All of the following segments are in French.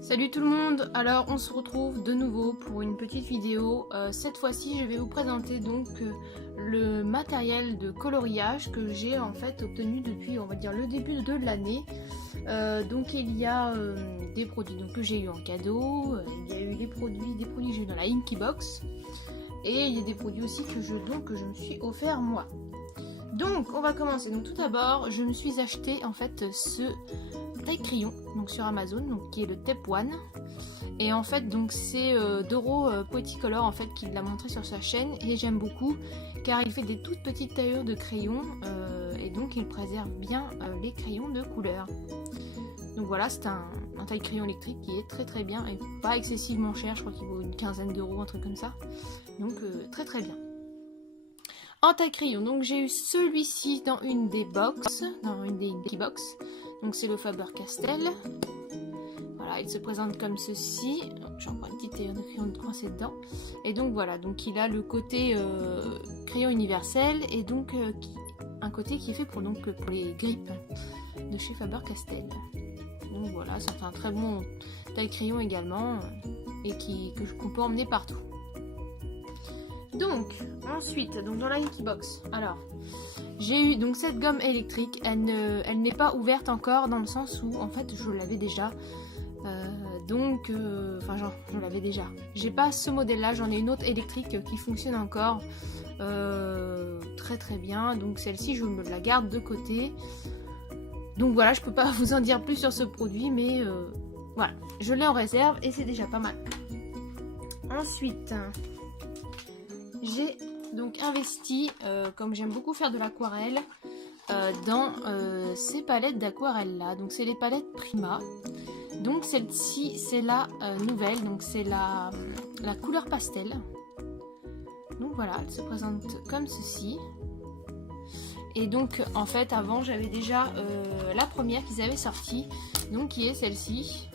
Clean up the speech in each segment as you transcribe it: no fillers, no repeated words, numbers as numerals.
Salut tout le monde, alors on se retrouve de nouveau pour une petite vidéo. Cette fois-ci je vais vous présenter donc le matériel de coloriage que j'ai en fait obtenu depuis, on va dire, le début de l'année. Donc il y a des produits donc, que j'ai eu en cadeau, il y a eu des produits que j'ai eu dans la Inky Box, et il y a des produits aussi que je me suis offert moi. Donc on va commencer. Donc tout d'abord je me suis acheté en fait ce taille crayon donc sur Amazon, donc qui est le Step One, et en fait donc c'est Doro Poeticolor en fait qui l'a montré sur sa chaîne, et j'aime beaucoup car il fait des toutes petites taillures de crayons et donc il préserve bien les crayons de couleur. Donc voilà, c'est un taille crayon électrique qui est très bien et pas excessivement cher, je crois qu'il vaut une quinzaine d'euros, un truc comme ça, donc très bien. En taille crayon, donc j'ai eu celui-ci dans une des box, dans une des Inky Box. Donc c'est le Faber-Castell. Voilà, il se présente comme ceci. J'en prends une petite tailleur de crayon coincée dedans. Et donc voilà, donc il a le côté crayon universel et donc un côté qui est fait pour les grippes de chez Faber-Castell. Donc voilà, ça fait un très bon taille crayon également et qu'on peut emmener partout. Donc ensuite, donc dans la Inky Box, alors j'ai eu donc cette gomme électrique. Elle n'est pas ouverte encore dans le sens où en fait je l'avais déjà. Je l'avais déjà. J'ai pas ce modèle là, j'en ai une autre électrique qui fonctionne encore très bien. Donc celle-ci je me la garde de côté. Donc voilà, je peux pas vous en dire plus sur ce produit, mais voilà, je l'ai en réserve et c'est déjà pas mal. Ensuite, j'ai donc investi, comme j'aime beaucoup faire de l'aquarelle, dans ces palettes d'aquarelle là. Donc c'est les palettes Prima. Donc celle-ci c'est la nouvelle, donc c'est la couleur pastel. Donc voilà, elle se présente comme ceci. Et donc en fait avant j'avais déjà la première qu'ils avaient sortie, donc qui est celle-ci,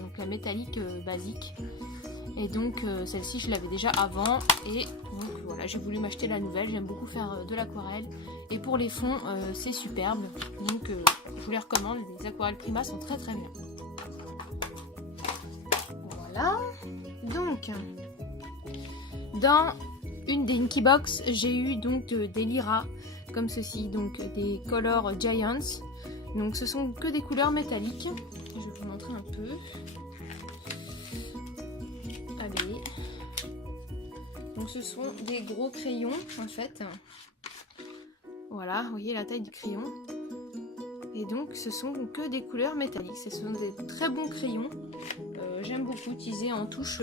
donc la métallique basique. Et donc celle-ci je l'avais déjà avant, et donc voilà, j'ai voulu m'acheter la nouvelle. J'aime beaucoup faire de l'aquarelle et pour les fonds c'est superbe, donc je vous les recommande. Les aquarelles Prima sont très bien. Voilà, donc dans une des Inky Box j'ai eu donc des liras comme ceci, donc des Color Giants. Donc ce sont que des couleurs métalliques. Je vais vous montrer un peu. Allez. Donc ce sont des gros crayons en fait. Voilà, vous voyez la taille du crayon. Et donc ce sont que des couleurs métalliques. Ce sont des très bons crayons. J'aime beaucoup utiliser en touche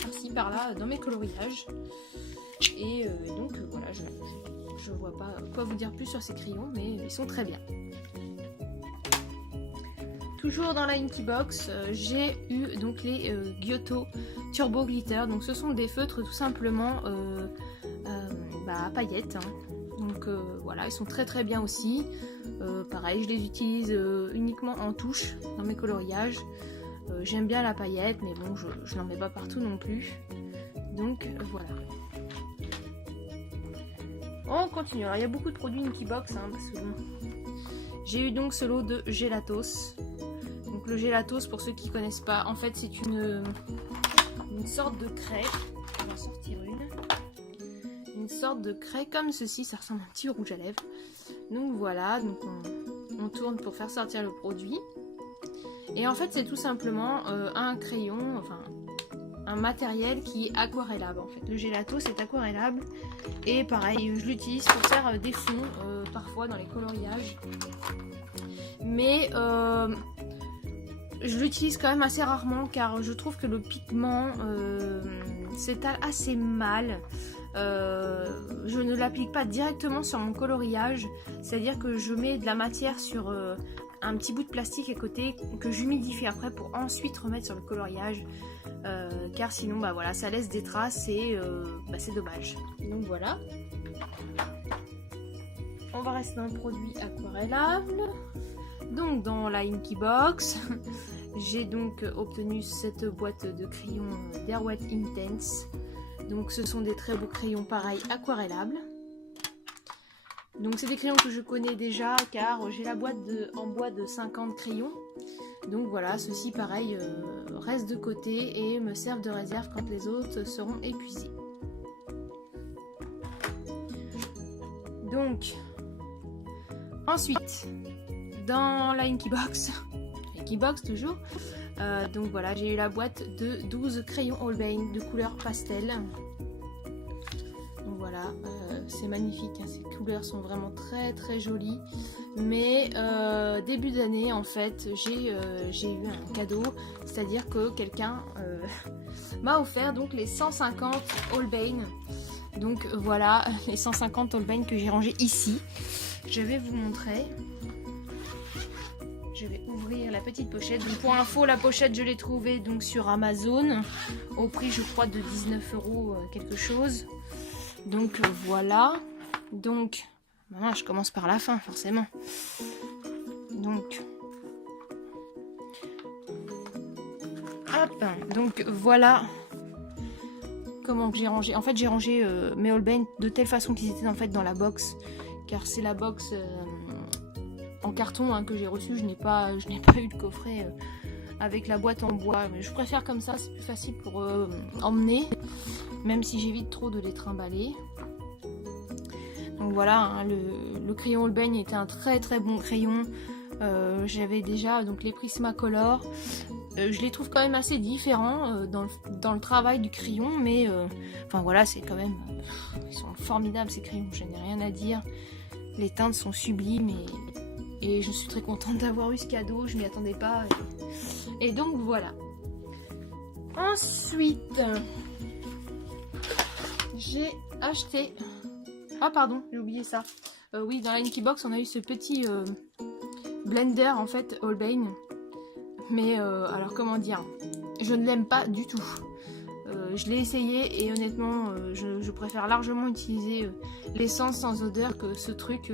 par-ci par-là dans mes coloriages. Et donc voilà, je vois pas quoi vous dire plus sur ces crayons, mais ils sont très bien. Toujours dans la Inky Box, j'ai eu donc les Giotto Turbo Glitter. Donc ce sont des feutres tout simplement à paillettes. Hein. Donc voilà, ils sont très bien aussi. Pareil, je les utilise uniquement en touche dans mes coloriages. J'aime bien la paillette, mais bon, je n'en mets pas partout non plus. Donc voilà. On continue. Alors il y a beaucoup de produits Inky Box, hein, parce que bon, j'ai eu donc ce lot de Gelatos. Donc le Gelatos, pour ceux qui connaissent pas, en fait c'est une sorte de craie. On va sortir une sorte de craie comme ceci. Ça ressemble à un petit rouge à lèvres. Donc voilà, donc on tourne pour faire sortir le produit. Et en fait c'est tout simplement un crayon, enfin un matériel qui est aquarellable. En fait le Gelatos c'est aquarellable, et pareil je l'utilise pour faire des fonds parfois dans les coloriages, mais je l'utilise quand même assez rarement car je trouve que le pigment s'étale assez mal. Je ne l'applique pas directement sur mon coloriage, c'est à dire que je mets de la matière sur un petit bout de plastique à côté que j'humidifie après pour ensuite remettre sur le coloriage, car sinon voilà, ça laisse des traces et c'est dommage. Donc voilà, on va rester dans le produit aquarellable. Donc dans la Inky Box j'ai donc obtenu cette boîte de crayons d'Airwet Intense. Donc ce sont des très beaux crayons pareils aquarellables. Donc c'est des crayons que je connais déjà car j'ai la boîte en bois de 50 crayons. Donc voilà, ceux-ci pareil restent de côté et me servent de réserve quand les autres seront épuisés. Donc ensuite, dans la Inkybox, toujours, donc voilà, j'ai eu la boîte de 12 crayons Holbein de couleur pastel. Donc voilà, c'est magnifique, hein, ces couleurs sont vraiment très très jolies. Mais début d'année en fait, j'ai eu un cadeau, c'est-à-dire que quelqu'un m'a offert donc les 150 Holbein. Donc voilà, les 150 Holbein que j'ai rangés ici. Je vais vous montrer. Je vais ouvrir la petite pochette. Donc pour info, la pochette je l'ai trouvée donc sur Amazon au prix je crois de 19 € quelque chose. Donc voilà. Donc maintenant je commence par la fin forcément. Donc hop. Donc voilà comment j'ai rangé. En fait j'ai rangé mes Holbein de telle façon qu'ils étaient en fait dans la box, car c'est la box en carton hein, que j'ai reçu. Je n'ai pas eu de coffret avec la boîte en bois, mais je préfère comme ça, c'est plus facile pour emmener, même si j'évite trop de les trimballer. Donc voilà, hein, le crayon Holbein était un très très bon crayon. J'avais déjà donc les Prismacolor. Je les trouve quand même assez différents dans le travail du crayon, mais enfin voilà, c'est quand même ils sont formidables ces crayons, je n'ai rien à dire. Les teintes sont sublimes et je suis très contente d'avoir eu ce cadeau, je m'y attendais pas. Et donc voilà. Ensuite, j'ai acheté... Ah pardon, j'ai oublié ça. Oui, dans la Inkybox, on a eu ce petit blender en fait, Holbein. Mais alors comment dire, je ne l'aime pas du tout. Je l'ai essayé et honnêtement, je préfère largement utiliser l'essence sans odeur que ce truc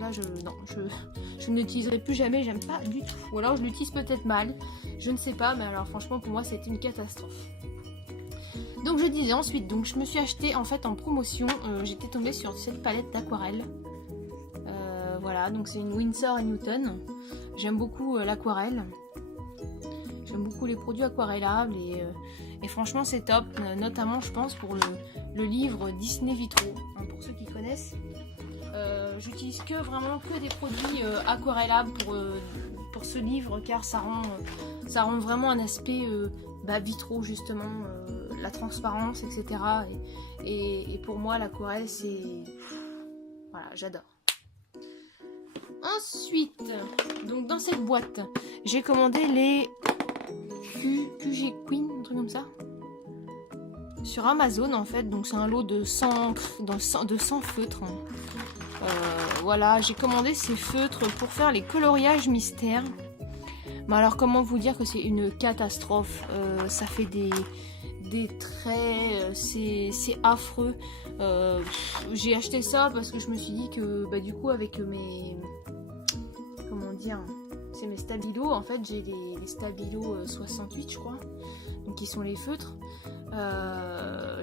là. Je ne l'utiliserai plus jamais, j'aime pas du tout. Ou alors je l'utilise peut-être mal, je ne sais pas, mais alors franchement pour moi c'était une catastrophe. Donc je disais ensuite, donc je me suis acheté en fait en promotion, j'étais tombée sur cette palette d'aquarelle. Voilà, donc c'est une Winsor & Newton. J'aime beaucoup l'aquarelle. J'aime beaucoup les produits aquarellables et franchement c'est top, notamment je pense pour le livre Disney Vitraux, hein, pour ceux qui connaissent. J'utilise vraiment que des produits aquarellables pour ce livre, car ça rend vraiment un aspect vitraux justement, la transparence, etc. Et pour moi l'aquarelle c'est... Voilà, j'adore. Ensuite, donc dans cette boîte, j'ai commandé les QG Queen, un truc comme ça, sur Amazon en fait. Donc c'est un lot de 100 feutres. Voilà, j'ai commandé ces feutres pour faire les coloriages mystères. Mais alors comment vous dire que c'est une catastrophe, ça fait des traits, c'est affreux. J'ai acheté ça parce que je me suis dit que du coup avec mes... Comment dire, c'est mes stabilos, en fait j'ai les stabilos 68 je crois, donc qui sont les feutres.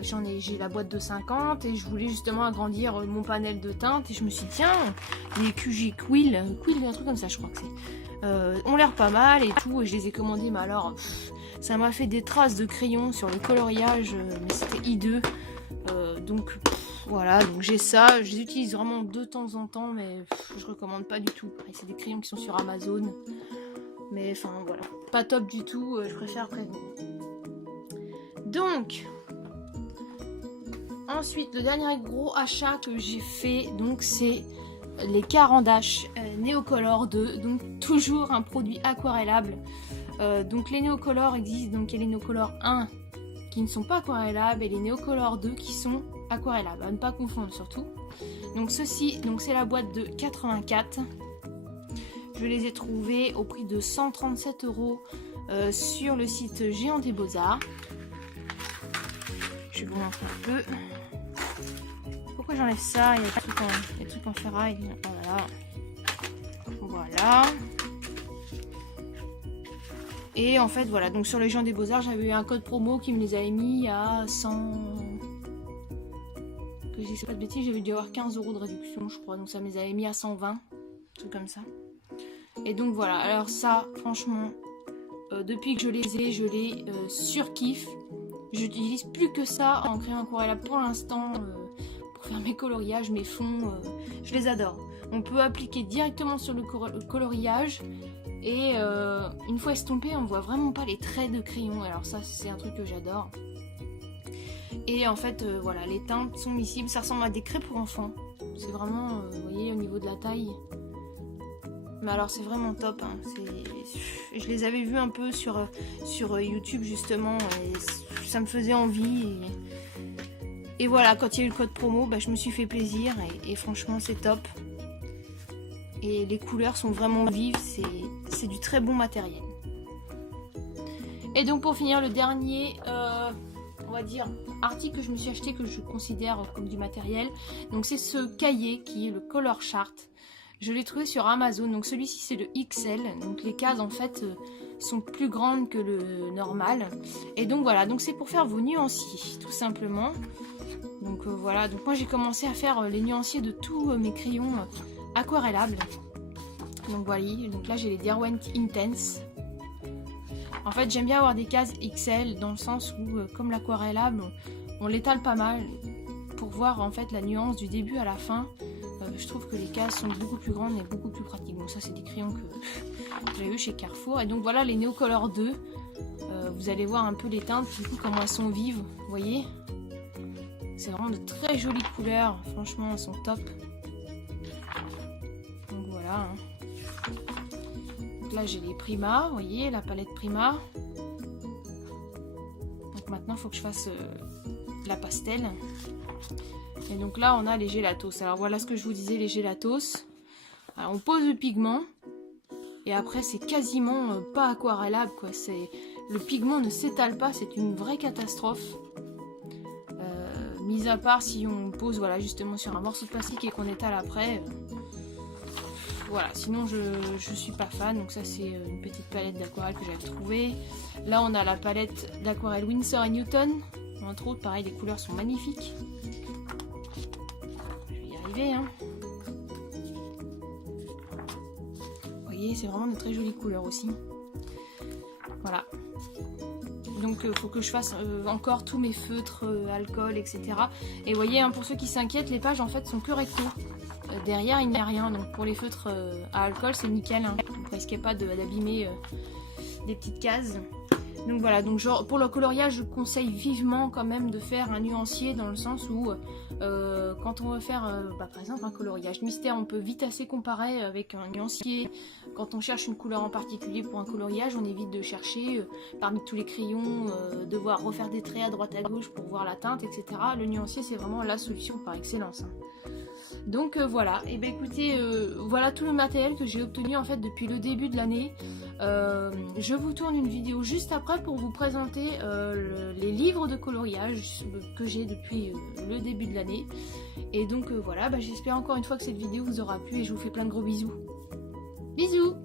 J'ai la boîte de 50 et je voulais justement agrandir mon panel de teintes et je me suis dit tiens, les QG Quill, un truc comme ça je crois que c'est, ont l'air pas mal et tout, et je les ai commandés, mais alors ça m'a fait des traces de crayon sur le coloriage, mais c'était hideux. Donc voilà, donc j'ai ça, je les utilise vraiment de temps en temps, mais je recommande pas du tout. C'est des crayons qui sont sur Amazon, mais enfin voilà, pas top du tout, je préfère prévenir. Donc ensuite, le dernier gros achat que j'ai fait, donc c'est les Caran-d'Ache Neocolor 2, donc toujours un produit aquarellable. Donc les Neocolor existent, donc il y a les Neocolor 1 qui ne sont pas aquarellables et les Neocolor 2 qui sont aquarellables, à ne pas confondre surtout. Donc ceci, donc c'est la boîte de 84. Je les ai trouvés au prix de 137 € sur le site Géant des Beaux-Arts. Je vais vous montrer un peu. Pourquoi j'enlève ça? Il y a des trucs en ferraille. Voilà. Voilà. Et en fait, voilà. Donc sur le Géant des Beaux-Arts, j'avais eu un code promo qui me les avait mis à 100... que je sais pas de bêtises, j'avais dû avoir 15 € de réduction, je crois. Donc ça me les avait mis à 120, tout comme ça. Et donc voilà, alors ça, franchement, depuis que je les surkiffe. J'utilise plus que ça en crayon aquarelle pour l'instant, pour faire mes coloriages, mes fonds, je les adore. On peut appliquer directement sur le coloriage et une fois estompé, on voit vraiment pas les traits de crayon. Alors ça, c'est un truc que j'adore. Et en fait, voilà, les teintes sont miscibles, ça ressemble à des craies pour enfants. C'est vraiment, vous voyez, au niveau de la taille. Mais alors c'est vraiment top, hein. Je les avais vus un peu sur YouTube justement, et ça me faisait envie. Et voilà, quand il y a eu le code promo, bah, je me suis fait plaisir, et franchement c'est top. Et les couleurs sont vraiment vives, c'est du très bon matériel. Et donc pour finir, le dernier, on va dire, article que je me suis acheté, que je considère comme du matériel, donc c'est ce cahier qui est le Color Chart. Je l'ai trouvé sur Amazon, donc celui-ci c'est le XL, donc les cases en fait sont plus grandes que le normal. Et donc voilà, donc c'est pour faire vos nuanciers, tout simplement. Donc voilà, donc moi j'ai commencé à faire les nuanciers de tous mes crayons aquarellables. Donc voilà, donc là j'ai les Derwent Intense. En fait j'aime bien avoir des cases XL dans le sens où comme l'aquarellable, on l'étale pas mal pour voir en fait la nuance du début à la fin. Je trouve que les cases sont beaucoup plus grandes et beaucoup plus pratiques. Donc ça c'est des crayons que j'avais eu chez Carrefour. Et donc voilà les Neocolor 2. Vous allez voir un peu les teintes, du coup comment elles sont vives. Vous voyez, c'est vraiment de très jolies couleurs. Franchement elles sont top. Donc voilà. Donc là j'ai les Prima. Vous voyez la palette Prima. Donc maintenant il faut que je fasse la pastel. Et donc là on a les Gelatos. Alors voilà ce que je vous disais, les Gelatos. Alors, on pose le pigment et après c'est quasiment pas aquarellable quoi. Le pigment ne s'étale pas, c'est une vraie catastrophe. Mis à part si on pose voilà justement sur un morceau de plastique et qu'on étale après. Voilà, sinon je suis pas fan. Donc ça c'est une petite palette d'aquarelle que j'avais trouvée. Là on a la palette d'aquarelle Winsor & Newton. Entre autres, pareil, les couleurs sont magnifiques. Hein. Vous voyez, c'est vraiment de très jolies couleurs aussi. Voilà. Donc il faut que je fasse encore tous mes feutres, alcool, etc. Et vous voyez, hein, pour ceux qui s'inquiètent, les pages en fait sont que recto. Derrière, il n'y a rien. Donc pour les feutres à alcool, c'est nickel. Hein. Vous ne risquez pas d'abîmer des petites cases. Donc voilà, donc genre pour le coloriage, je conseille vivement quand même de faire un nuancier dans le sens où quand on veut faire par exemple un coloriage mystère, on peut vite assez comparer avec un nuancier. Quand on cherche une couleur en particulier pour un coloriage, on évite de chercher parmi tous les crayons, devoir refaire des traits à droite à gauche pour voir la teinte, etc. Le nuancier c'est vraiment la solution par excellence. Hein. Donc voilà, et bien écoutez, voilà tout le matériel que j'ai obtenu en fait depuis le début de l'année. Je vous tourne une vidéo juste après pour vous présenter les livres de coloriage que j'ai depuis le début de l'année. Et donc voilà, j'espère encore une fois que cette vidéo vous aura plu et je vous fais plein de gros bisous. Bisous!